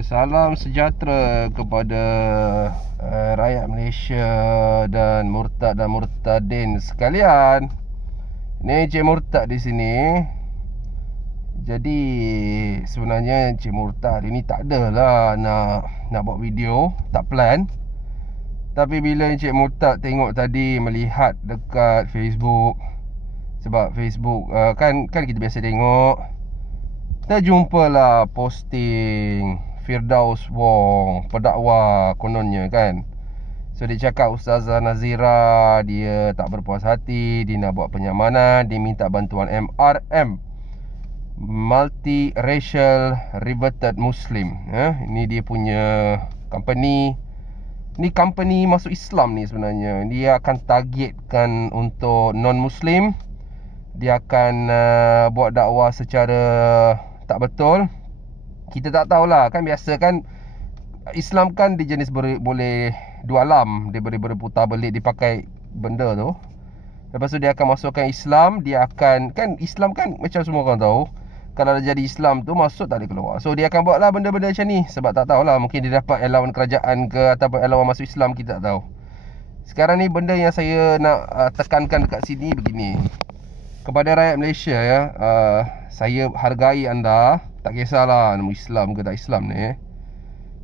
Salam sejahtera kepada rakyat Malaysia dan murtad dan murtadin sekalian. Ni Encik Murtad di sini. Jadi sebenarnya Encik Murtad ini tak adalah nak buat video, tak plan. Tapi bila Encik Murtad tengok tadi, melihat dekat Facebook, sebab Facebook kan kita biasa tengok, terjumpalah posting Firdaus Wong, pendakwa kononnya kan. So dia cakap Ustazah Nazira dia tak berpuas hati, dia nak buat penyamanan, dia minta bantuan MRM, Multiracial Reverted Muslim. Ini dia punya company. Ni company masuk Islam ni sebenarnya. Dia akan targetkan untuk non-Muslim. Dia akan buat dakwah secara tak betul. Kita tak tahulah, kan biasa kan Islam kan dia jenis boleh dua alam. Dia boleh berputar belik, dipakai benda tu. Lepas tu dia akan masukkan Islam. Dia akan, kan Islam kan macam semua orang tahu, kalau dah jadi Islam tu masuk tak boleh keluar. So dia akan buatlah benda-benda macam ni. Sebab tak tahulah, mungkin dia dapat allowance kerajaan ke, ataupun allowance masuk Islam, kita tak tahu. Sekarang ni benda yang saya nak tekankan dekat sini begini. Kepada rakyat Malaysia ya, saya hargai anda. Tak kisahlah nama Islam ke tak Islam ni.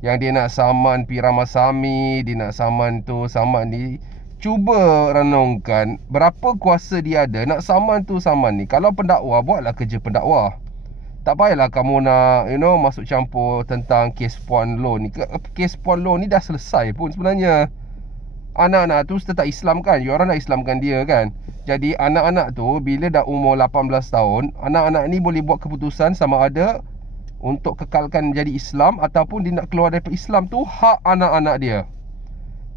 Yang dia nak saman P. Ramasamy, dia nak saman tu, saman ni. Cuba renungkan berapa kuasa dia ada nak saman tu, saman ni. Kalau pendakwa, buatlah kerja pendakwa. Tak payahlah kamu nak masuk campur tentang kes Puan Loh ni. Kes Puan Loh ni dah selesai pun sebenarnya. Anak-anak tu tetap Islam kan. You orang nak Islamkan dia kan. Jadi anak-anak tu bila dah umur 18 tahun, anak-anak ni boleh buat keputusan sama ada untuk kekalkan jadi Islam ataupun dia nak keluar daripada Islam. Tu hak anak-anak dia.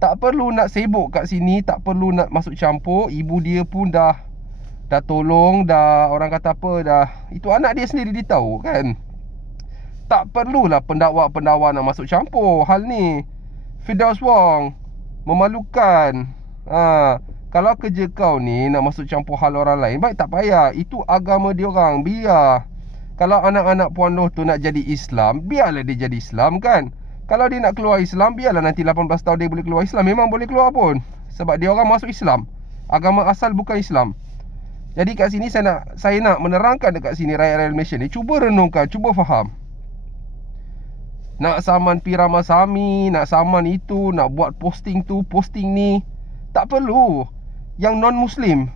Tak perlu nak sibuk kat sini, tak perlu nak masuk campur. Ibu dia pun dah tolong, dah orang kata apa dah. Itu anak dia sendiri dia tahu kan. Tak perlulah pendakwa-pendakwa nak masuk campur hal ni. Firdaus Wong, memalukan. Kalau kerja kau ni nak masuk campur hal orang lain, baik tak payah. Itu agama dia orang, biar. Kalau anak-anak Puan Loh tu nak jadi Islam, biarlah dia jadi Islam kan. Kalau dia nak keluar Islam, biarlah nanti 18 tahun dia boleh keluar Islam. Memang boleh keluar pun, sebab dia orang masuk Islam. Agama asal bukan Islam. Jadi kat sini saya nak menerangkan dekat sini rakyat Malaysia ni, cuba renungkan, cuba faham. Nak saman P. Ramasamy, nak saman itu, nak buat posting tu, posting ni, tak perlu. Yang non-Muslim,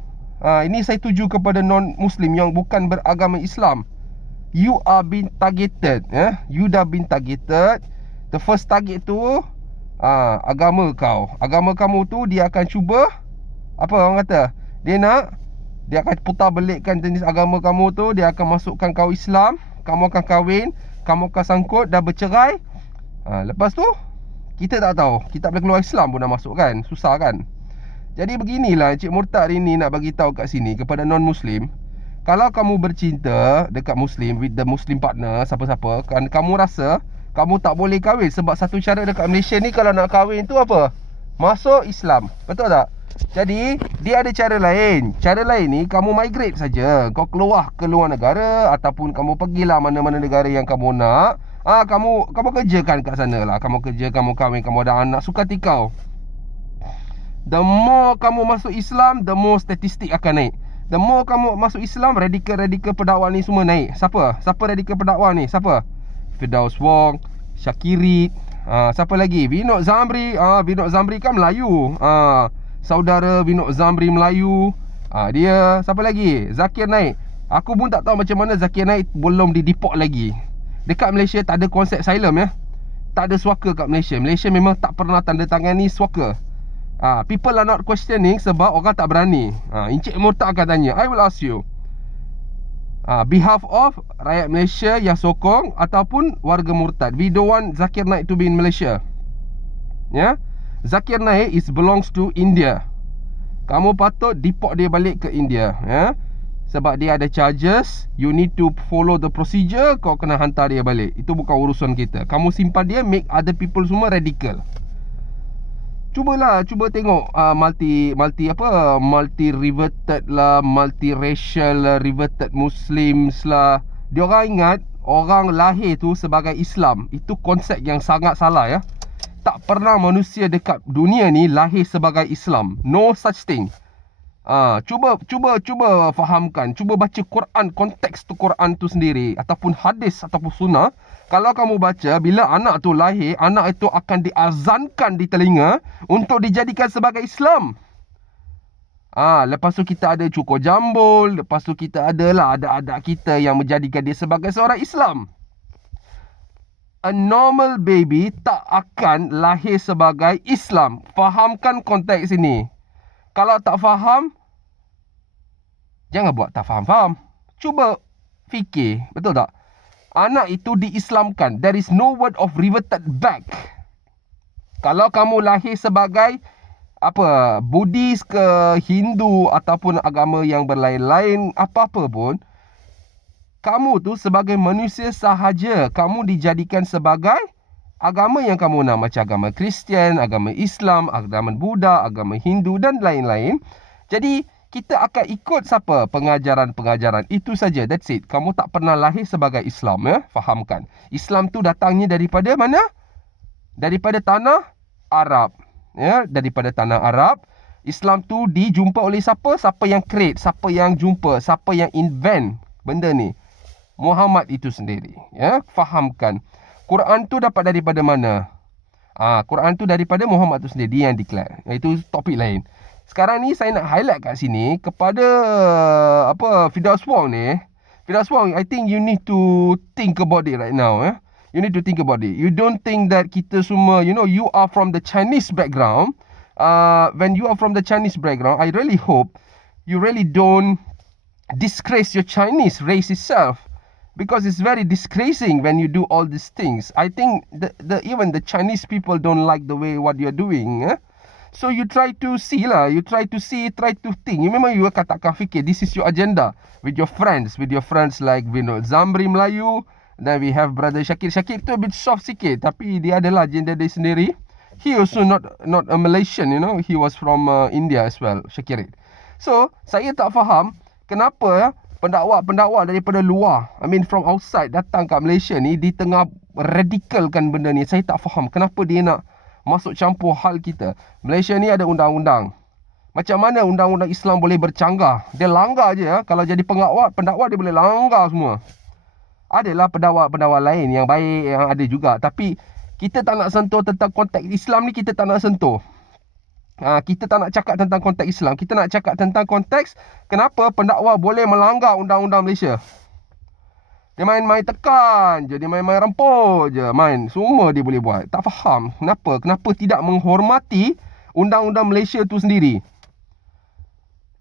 ini saya tuju kepada non-Muslim yang bukan beragama Islam. You are being targeted. You dah been targeted. The first target tu agama kau. Agama kamu tu dia akan cuba, apa orang kata, dia akan putar belikkan jenis agama kamu tu. Dia akan masukkan kau Islam. Kamu akan kahwin, kamu akan sangkut, dah bercerai. Lepas tu kita tak tahu, kita boleh keluar Islam pun dah masuk kan. Susah kan. Jadi beginilah Encik Murtad ini nak bagi tahu kat sini kepada non-Muslim. Kalau kamu bercinta dekat Muslim, with the Muslim partner, siapa-siapa, kan kamu rasa kamu tak boleh kahwin. Sebab satu cara dekat Malaysia ni, kalau nak kahwin tu apa? Masuk Islam. Betul tak? Jadi dia ada cara lain. Cara lain ni kamu migrate saja. Kau keluar ke luar negara, ataupun kamu pergilah mana-mana negara yang kamu nak. Kamu kerjakan kat sana lah. Kamu kerja, kamu kahwin, kamu ada anak, suka hati kau. The more kamu masuk Islam, the more statistik akan naik. The more kamu masuk Islam, radikal-radikal pendakwa ni semua naik. Siapa radikal pendakwa ni? Siapa? Firdaus Wong, Syakirit, siapa lagi? Vinod Zamri. Vinod Zamri kan Melayu. Saudara Vinod Zamri Melayu. Dia, siapa lagi? Zakir Naik. Aku pun tak tahu macam mana Zakir Naik belum dideport lagi. Dekat Malaysia tak ada konsep asylum ya. Tak ada suaka kat Malaysia. Malaysia memang tak pernah tanda tangani suaka. People are not questioning sebab orang tak berani. Encik Murtad akan tanya, I will ask you, behalf of rakyat Malaysia yang sokong ataupun warga murtad, we don't want Zakir Naik to be in Malaysia. Zakir Naik belongs to India. Kamu patut deport dia balik ke India. Sebab dia ada charges. You need to follow the procedure. Kau kena hantar dia balik. Itu bukan urusan kita. Kamu simpan dia, make other people semua radical. Cuba tengok multi reverted lah, multiracial reverted Muslims lah. Dia orang ingat orang lahir tu sebagai Islam. Itu konsep yang sangat salah ya. Tak pernah manusia dekat dunia ni lahir sebagai Islam. No such thing. Cuba fahamkan. Cuba baca Quran, konteks tu Quran tu sendiri, ataupun hadis ataupun sunnah. Kalau kamu baca, bila anak tu lahir, anak itu akan diazankan di telinga untuk dijadikan sebagai Islam. Lepas tu kita ada cukur jambul, lepas tu kita adalah adat-adat kita yang menjadikan dia sebagai seorang Islam. A normal baby tak akan lahir sebagai Islam. Fahamkan konteks ini. Kalau tak faham, jangan buat tak faham-faham. Cuba fikir, betul tak? Anak itu diislamkan. There is no word of reverted back. Kalau kamu lahir sebagai Buddhis ke Hindu ataupun agama yang berlain-lain, apa-apa pun, kamu tu sebagai manusia sahaja, kamu dijadikan sebagai agama yang kamu nak, macam agama Kristian, agama Islam, agama Buddha, agama Hindu dan lain-lain. Jadi kita akan ikut siapa? Pengajaran-pengajaran. Itu saja, that's it. Kamu tak pernah lahir sebagai Islam ya. Fahamkan. Islam tu datangnya daripada mana? Daripada tanah Arab. Ya, daripada tanah Arab. Islam tu dijumpa oleh siapa? Siapa yang create, siapa yang jumpa, siapa yang invent benda ni? Muhammad itu sendiri. Ya, fahamkan. Quran tu dapat daripada mana? Quran tu daripada Muhammad tu sendiri, dia yang declare. Itu topik lain. Sekarang ni saya nak highlight kat sini kepada Firdaus Wong ni. Firdaus Wong, I think you need to think about it right now. You need to think about it. You don't think that kita semua, you are from the Chinese background. When you are from the Chinese background, I really hope you really don't disgrace your Chinese race itself. Because it's very disgracing when you do all these things. I think even the Chinese people don't like the way what you're doing. So you try to see lah. You try to see, try to think. Memang you akan fikir. This is your agenda. With your friends like Vinod Zamri Melayu. Then we have brother Syakir. Syakir tu a bit soft sikit. Tapi dia adalah agenda dia sendiri. He also not a Malaysian, He was from India as well, Syakir. So, saya tak faham kenapa pendakwa-pendakwa daripada luar, from outside, datang kat Malaysia ni di tengah radikalkan benda ni. Saya tak faham kenapa dia nak masuk campur hal kita. Malaysia ni ada undang-undang. Macam mana undang-undang Islam boleh bercanggah? Dia langgar je. Kalau jadi pendakwa dia boleh langgar semua. Adalah pendakwa-pendakwa lain yang baik, yang ada juga. Tapi kita tak nak sentuh tentang konteks Islam ni, kita tak nak sentuh. Kita tak nak cakap tentang konteks Islam. Kita nak cakap tentang konteks kenapa pendakwa boleh melanggar undang-undang Malaysia. Dia main-main tekan je, dia main-main rempuk je, semua dia boleh buat. Tak faham kenapa tidak menghormati undang-undang Malaysia tu sendiri.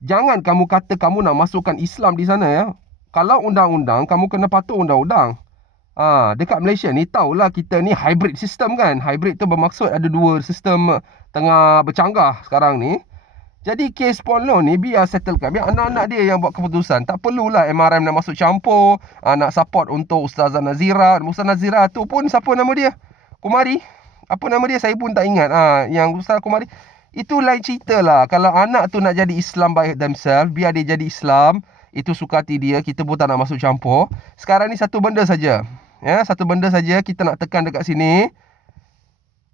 Jangan kamu kata kamu nak masukkan Islam di sana ya. Kalau undang-undang, kamu kena patuh undang-undang. Dekat Malaysia ni, tahulah kita ni hybrid system kan. Hybrid tu bermaksud ada dua sistem tengah bercanggah sekarang ni. Jadi kes pawn law ni biar settlekan. Biar anak-anak dia yang buat keputusan. Tak perlulah MRM nak masuk campur. Nak support untuk Ustazah Nazira. Ustazah Nazira tu pun siapa nama dia? Kumari. Apa nama dia? Saya pun tak ingat. Yang Ustazah Kumari. Itu lain cerita lah. Kalau anak tu nak jadi Islam by themselves, biar dia jadi Islam. Itu suka hati dia. Kita pun tak nak masuk campur. Sekarang ni satu benda saja. Ya, satu benda saja kita nak tekan dekat sini.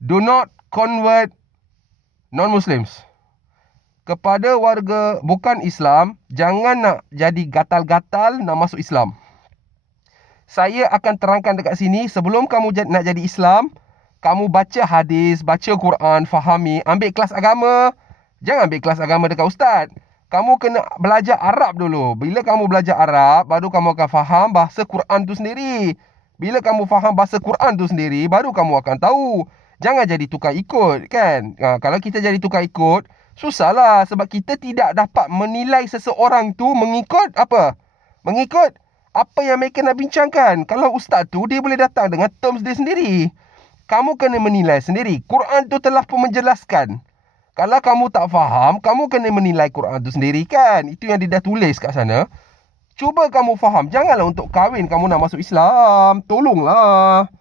Do not convert non-Muslims. Kepada warga bukan Islam, jangan nak jadi gatal-gatal nak masuk Islam. Saya akan terangkan dekat sini. Sebelum kamu nak jadi Islam, kamu baca hadis, baca Quran, fahami, ambil kelas agama. Jangan ambil kelas agama dekat ustaz. Kamu kena belajar Arab dulu. Bila kamu belajar Arab, baru kamu akan faham bahasa Quran tu sendiri. Bila kamu faham bahasa Quran tu sendiri, baru kamu akan tahu. Jangan jadi tukar ikut, kan? Kalau kita jadi tukar ikut, susahlah. Sebab kita tidak dapat menilai seseorang tu mengikut apa? Mengikut apa yang mereka nak bincangkan. Kalau ustaz tu, dia boleh datang dengan terms dia sendiri. Kamu kena menilai sendiri. Quran tu telah pun menjelaskan. Kalau kamu tak faham, kamu kena menilai Quran tu sendiri, kan? Itu yang dia dah tulis kat sana. Cuba kamu faham. Janganlah untuk kahwin kamu nak masuk Islam. Tolonglah.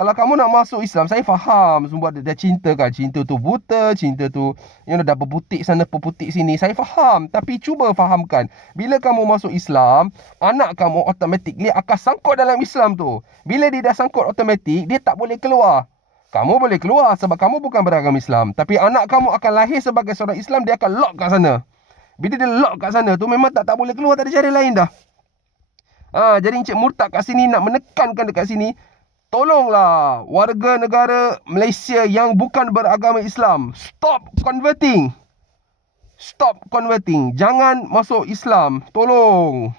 Kalau kamu nak masuk Islam, saya faham semua dia cinta kan. Cinta tu buta, cinta tu dah berputik sana, berputik sini. Saya faham. Tapi cuba fahamkan. Bila kamu masuk Islam, anak kamu automatically akan sangkut dalam Islam tu. Bila dia dah sangkut automatik, dia tak boleh keluar. Kamu boleh keluar sebab kamu bukan beragama Islam. Tapi anak kamu akan lahir sebagai seorang Islam, dia akan lock kat sana. Bila dia lock kat sana tu, memang tak boleh keluar, tak ada cara lain dah. Jadi Encik Murtad kat sini nak menekankan dekat sini, tolonglah warga negara Malaysia yang bukan beragama Islam, stop converting. Stop converting. Jangan masuk Islam. Tolong.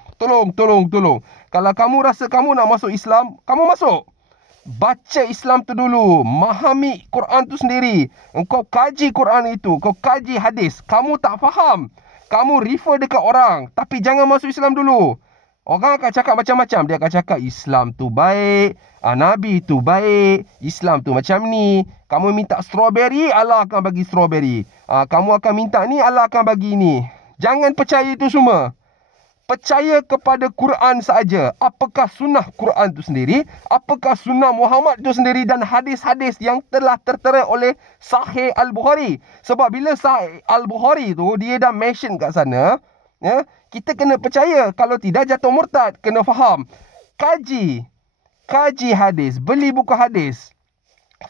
Kalau kamu rasa kamu nak masuk Islam, kamu masuk. Baca Islam tu dulu. Memahami Quran tu sendiri. Engkau kaji Quran itu. Kau kaji hadis. Kamu tak faham, kamu refer dekat orang. Tapi jangan masuk Islam dulu. Orang akan cakap macam-macam. Dia akan cakap Islam tu baik, Nabi tu baik, Islam tu macam ni. Kamu minta strawberry, Allah akan bagi strawberry. Kamu akan minta ni, Allah akan bagi ni. Jangan percaya itu semua. Percaya kepada Quran saja. Apakah sunnah Quran tu sendiri, apakah sunnah Muhammad tu sendiri, dan hadis-hadis yang telah tertera oleh Sahih Al-Bukhari. Sebab bila Sahih Al-Bukhari tu dia dah mention kat sana, ya, kita kena percaya. Kalau tidak, jatuh murtad. Kena faham. Kaji hadis. Beli buku hadis.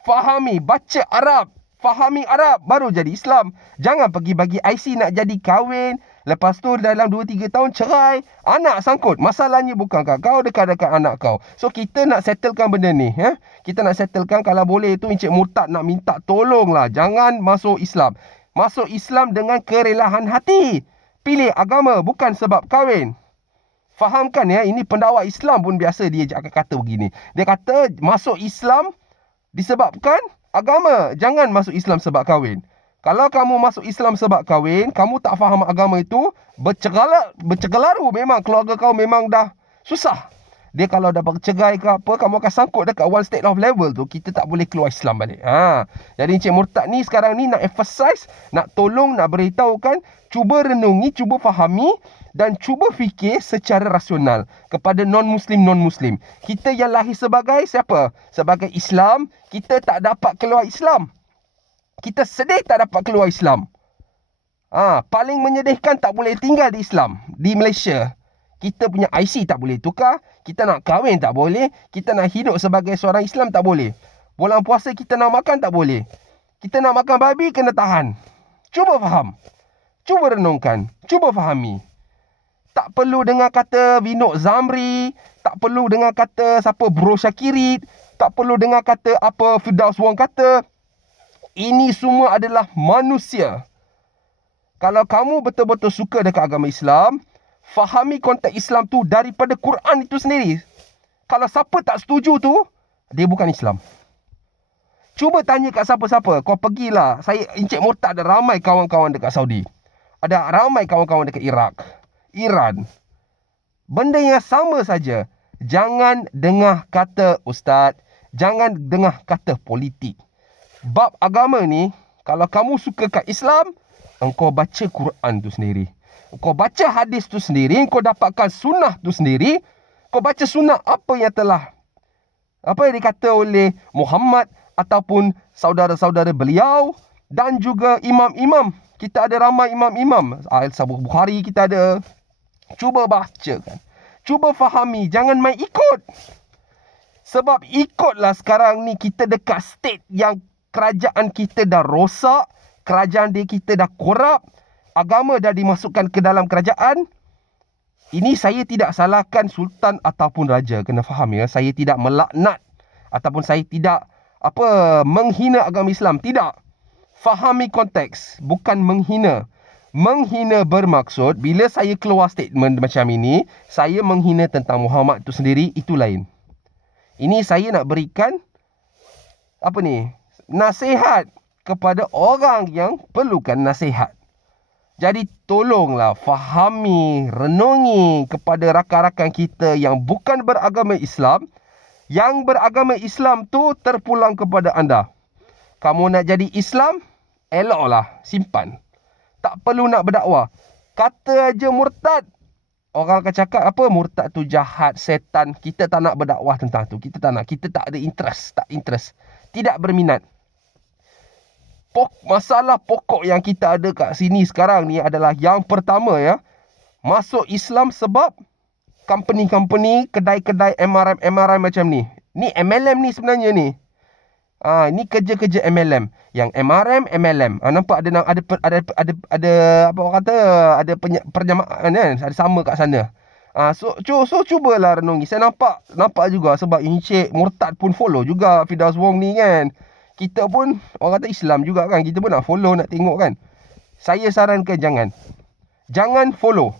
Fahami. Baca Arab. Fahami Arab. Baru jadi Islam. Jangan pergi bagi IC nak jadi kahwin. Lepas tu dalam 2-3 tahun cerai. Anak sangkut. Masalahnya bukan kau, dekat-dekat anak kau. So kita nak settlekan benda ni. Ya? Kita nak settlekan. Kalau boleh tu Encik Murtad nak minta tolonglah. Jangan masuk Islam. Masuk Islam dengan kerelaan hati. Pilih agama bukan sebab kahwin. Fahamkan ya, ini pendakwa Islam pun biasa dia akan kata begini. Dia kata masuk Islam disebabkan agama. Jangan masuk Islam sebab kahwin. Kalau kamu masuk Islam sebab kahwin, kamu tak faham agama itu, bercegelaru memang keluarga kau memang dah susah. Dia kalau dah bercegai ke apa, kamu akan sangkut dekat one state of level tu, kita tak boleh keluar Islam balik. Jadi Encik Murtad ni sekarang ni nak emphasize, nak tolong, nak beritahukan, cuba renungi, cuba fahami dan cuba fikir secara rasional kepada non-Muslim. Kita yang lahir sebagai siapa? Sebagai Islam, kita tak dapat keluar Islam. Kita sedih tak dapat keluar Islam. Paling menyedihkan tak boleh tinggal di Islam, di Malaysia. Kita punya IC tak boleh tukar. Kita nak kahwin tak boleh. Kita nak hidup sebagai seorang Islam tak boleh. Bulan puasa kita nak makan tak boleh. Kita nak makan babi kena tahan. Cuba faham. Cuba renungkan. Cuba fahami. Tak perlu dengar kata Vinod Zamri. Tak perlu dengar kata siapa Bro Syakirit. Tak perlu dengar kata apa Firdaus Wong kata. Ini semua adalah manusia. Kalau kamu betul-betul suka dekat agama Islam, fahami konteks Islam tu daripada Quran itu sendiri. Kalau siapa tak setuju tu, dia bukan Islam. Cuba tanya kat siapa-siapa. Kau pergilah. Encik Murtad ada ramai kawan-kawan dekat Saudi. Ada ramai kawan-kawan dekat Iraq, Iran. Benda yang sama saja. Jangan dengar kata ustaz. Jangan dengar kata politik. Bab agama ni, kalau kamu suka kat Islam, engkau baca Quran tu sendiri. Kau baca hadis tu sendiri, kau dapatkan sunnah tu sendiri. Kau baca sunnah apa yang dikata oleh Muhammad ataupun saudara-saudara beliau dan juga imam-imam. Kita ada ramai imam-imam. Al-Sahih Bukhari kita ada. Cuba baca kan. Cuba fahami, jangan main ikut. Sebab ikutlah sekarang ni kita dekat state yang kerajaan kita dah rosak, kerajaan kita dah korup. Agama dah dimasukkan ke dalam kerajaan. Ini saya tidak salahkan sultan ataupun raja. Kena faham ya. Saya tidak melaknat ataupun saya tidak menghina agama Islam. Tidak. Fahami konteks. Bukan menghina. Menghina bermaksud bila saya keluar statement macam ini, saya menghina tentang Muhammad itu sendiri, itu lain. Ini saya nak berikan nasihat kepada orang yang perlukan nasihat. Jadi tolonglah fahami, renungi kepada rakan-rakan kita yang bukan beragama Islam. Yang beragama Islam tu terpulang kepada anda. Kamu nak jadi Islam, eloklah, simpan. Tak perlu nak berdakwah. Kata aja murtad, orang akan cakap apa, murtad tu jahat, setan. Kita tak nak berdakwah tentang tu. Kita tak nak. Kita tak ada interest. Tidak berminat. Masalah pokok yang kita ada kat sini sekarang ni adalah yang pertama ya, masuk Islam sebab company-company, kedai-kedai MRM macam ni. Ni MLM ni sebenarnya ni. Ni kerja-kerja MLM. Yang MLM. Nampak ada apa orang kata, ada perjamaan kan, ada sama kat sana. So cubalah renungi. Saya nampak juga sebab Encik Murtad pun follow juga Firdaus Wong ni kan. Kita pun orang kata Islam juga kan. Kita pun nak follow, nak tengok kan. Saya sarankan jangan follow.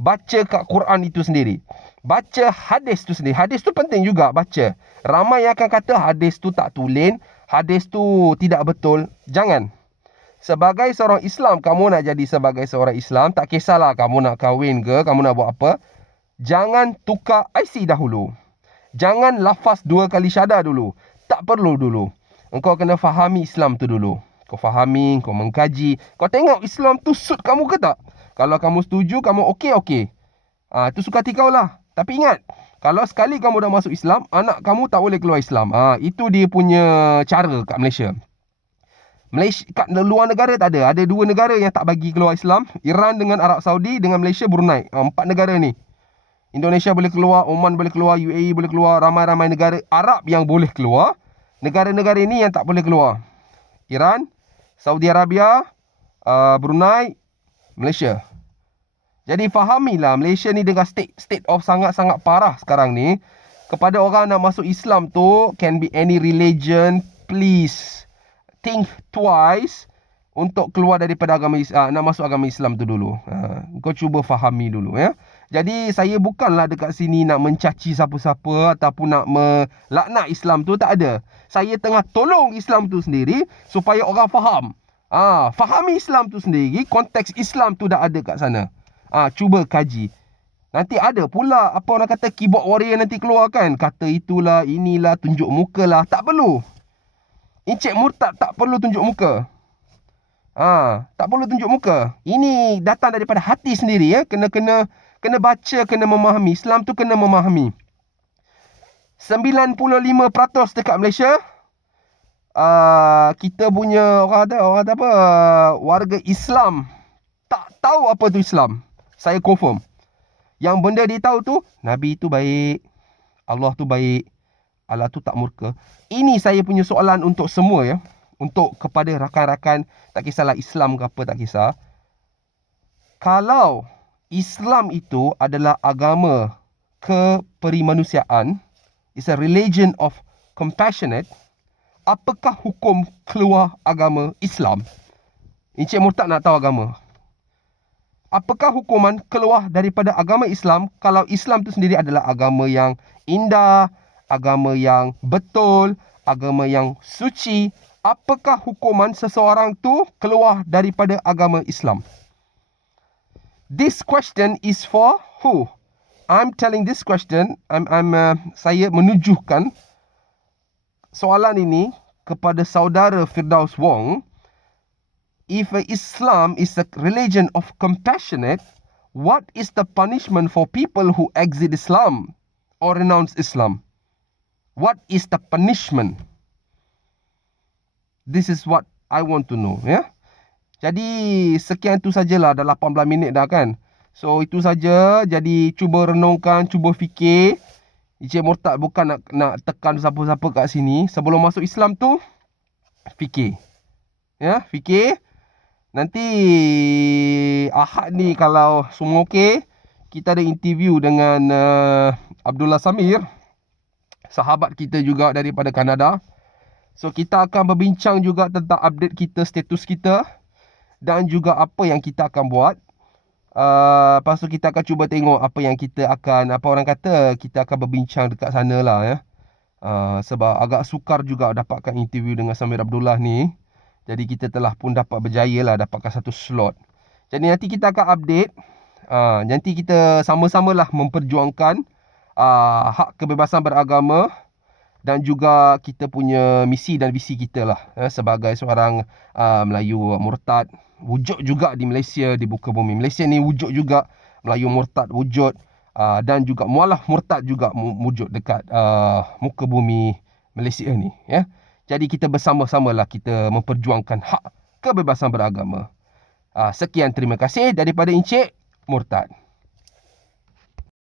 Baca kat Quran itu sendiri. Baca hadis tu sendiri. Hadis tu penting juga baca. Ramai yang akan kata hadis tu tak tulen, hadis tu tidak betul. Jangan. Sebagai seorang Islam, kamu nak jadi sebagai seorang Islam, tak kisahlah kamu nak kahwin ke, kamu nak buat apa, jangan tukar IC dahulu. Jangan lafaz 2 kali syahadah dulu. Tak perlu dulu. Engkau kena fahami Islam tu dulu. Kau fahami, kau mengkaji. Kau tengok Islam tu suit kamu ke tak? Kalau kamu setuju, kamu okey. Itu suka hati kau lah. Tapi ingat, kalau sekali kamu dah masuk Islam, anak kamu tak boleh keluar Islam. Itu dia punya cara kat Malaysia. Kat luar negara tak ada. Ada 2 negara yang tak bagi keluar Islam. Iran dengan Arab Saudi dengan Malaysia, Brunei. 4 negara ni. Indonesia boleh keluar, Oman boleh keluar, UAE boleh keluar, ramai-ramai negara Arab yang boleh keluar. Negara-negara ini yang tak boleh keluar. Iran, Saudi Arabia, Brunei, Malaysia. Jadi fahamilah, Malaysia ni dengan state of sangat-sangat parah sekarang ni. Kepada orang nak masuk Islam tu, can be any religion, please think twice untuk keluar daripada agama Islam, nak masuk agama Islam tu dulu. Kau cuba fahami dulu ya. Jadi saya bukanlah dekat sini nak mencaci siapa-siapa ataupun nak melaknat Islam tu, tak ada. Saya tengah tolong Islam tu sendiri supaya orang faham. Fahami Islam tu sendiri, konteks Islam tu dah ada kat sana. Cuba kaji. Nanti ada pula apa orang kata keyboard warrior nanti keluar kan. Kata itulah, inilah, tunjuk muka lah. Tak perlu. Encik Murtad tak perlu tunjuk muka. Tak perlu tunjuk muka. Ini datang daripada hati sendiri ya. Kena baca, kena memahami. Islam tu kena memahami. 95% dekat Malaysia, kita punya orang kata apa, warga Islam tak tahu apa tu Islam. Saya confirm. Yang benda dia tahu tu, Nabi tu baik, Allah tu baik, Allah tu tak murka. Ini saya punya soalan untuk semua ya. Untuk kepada rakan-rakan, tak kisahlah Islam ke apa, tak kisah. Kalau Islam itu adalah agama keperimanusiaan, it's a religion of compassionate, apakah hukum keluar agama Islam? Encik Murtad nak tahu agama. Apakah hukuman keluar daripada agama Islam kalau Islam itu sendiri adalah agama yang indah, agama yang betul, agama yang suci? Apakah hukuman seseorang tu keluar daripada agama Islam? This question is for who? I'm telling this question, saya menujukan soalan ini kepada saudara Firdaus Wong. If Islam is a religion of compassionate, what is the punishment for people who exit Islam or renounce Islam? What is the punishment? This is what I want to know, ya. Jadi sekian tu sajalah, dah 18 minit dah kan. So itu saja. Jadi cuba renungkan, cuba fikir. Encik Murtad bukan nak tekan siapa-siapa kat sini. Sebelum masuk Islam tu, fikir. Ya, fikir. Nanti Ahad ni kalau semua okey, kita ada interview dengan Abdullah Samir, sahabat kita juga daripada Kanada. So kita akan berbincang juga tentang update kita, status kita dan juga apa yang kita akan buat. Lepas tu kita akan cuba tengok apa yang kita akan, apa orang kata, kita akan berbincang dekat sana lah ya. Sebab agak sukar juga dapatkan interview dengan Samir Abdullah ni. Jadi kita telah pun dapat berjaya lah dapatkan satu slot. Jadi nanti kita akan update. Nanti kita sama-samalah memperjuangkan hak kebebasan beragama dan juga kita punya misi dan visi kita lah sebagai seorang Melayu murtad. Wujud juga di Malaysia, di buka bumi Malaysia ni wujud juga Melayu murtad wujud, dan juga mualaf murtad juga wujud dekat muka bumi Malaysia ni, ya. Jadi kita bersama-samalah kita memperjuangkan hak kebebasan beragama. Sekian, terima kasih daripada Encik Murtad.